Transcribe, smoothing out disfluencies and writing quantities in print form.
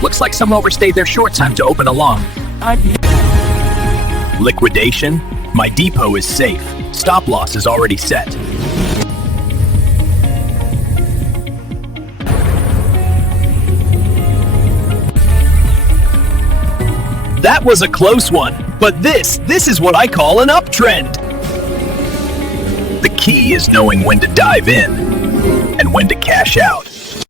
Looks like someone overstayed their short time to open a long. Liquidation? My depot is safe. Stop loss is already set. That was a close one, but this is what I call an uptrend. The key is knowing when to dive in and when to cash out.